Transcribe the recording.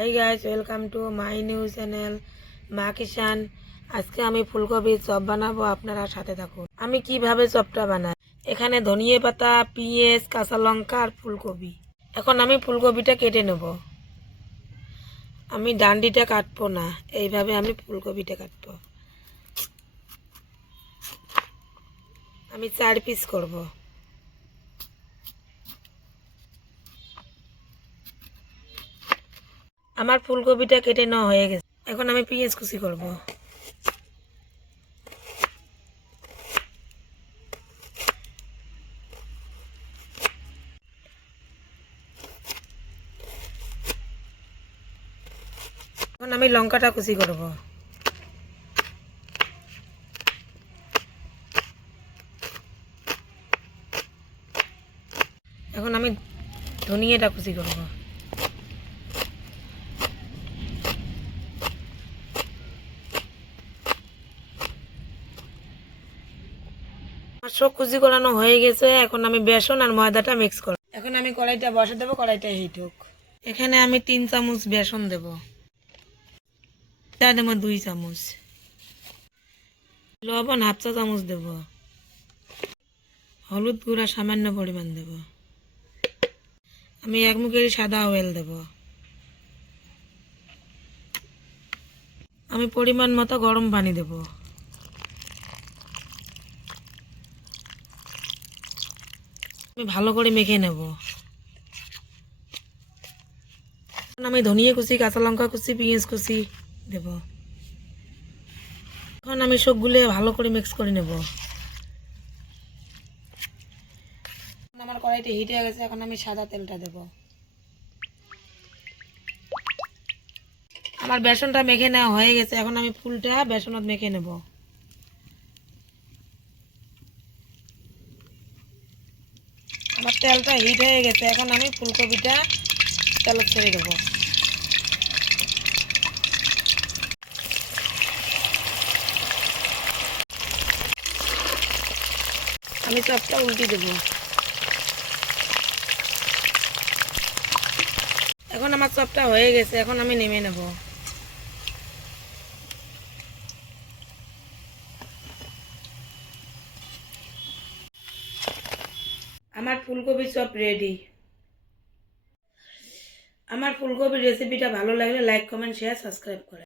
High guys, welcome to my new channel Maa Kisan. আজকে আমি ফুলকপির চপ বানাবো, আপনারা সাথে থাকুন। আমি কিভাবে চপটা বানাই। এখানে ধনিয়া পাতা, পেঁয়াজ, কাঁচা লঙ্কা আর ফুলকপি। এখন আমি ফুলকপিটা কেটে নেব। আমি ডান্ডিটা কাটবো না, এইভাবে আমি ফুলকপিটা কাটবো। আমি 4 পিস করব। আমার ফুলকপিটা কেটে নেওয়া হয়ে গেছে। এখন আমি পেঁয়াজ কুচি করব। এখন আমি লঙ্কাটা কুচি করব। এখন আমি ধনিয়াটা কুচি করব। আমার সব কুচি করানো হয়ে গেছে। এখন আমি বেসন আর ময়দাটা মিক্স করব। এখন আমি কড়াইটা বসে দেবো, কড়াইটা হিট হোক। এখানে আমি 3 চামচ বেসন দেব, দেব 2 চামচ লবণ, হাফ চা চামচ দেব, হলুদ গুঁড়া সামান্য পরিমাণ দেব, আমি 1 মুখের সাদা অয়েল দেব, আমি পরিমাণ মতো গরম পানি দেব। আমি ভালো করে মেখে নেব। আমি ধনিয়া কুচি, কাঁচা লঙ্কা কুচি, পেঁয়াজ কুচি দেব। এখন আমি সবগুলো ভালো করে মিক্স করে নেব। আমার কড়াইতে হিট হয়ে গেছে। এখন আমি সাদা তেলটা দেব। আমার বেসনটা মেখে নেওয়া হয়ে গেছে। এখন আমি ফুলটা বেসনত মেখে নেব। আমার তেলটা হিট হয়ে গেছে। এখন আমি ফুলকপিটা তেলত ছেড়ে দেবো। আমি চপটা উল্টে দেব। এখন আমার চপটা হয়ে গেছে। এখন আমি নেমে নেব। আমার ফুলকপির চপ রেডি। আমার ফুলকপির রেসিপিটা ভালো লাগলে লাইক, কমেন্ট, শেয়ার, সাবস্ক্রাইব করে।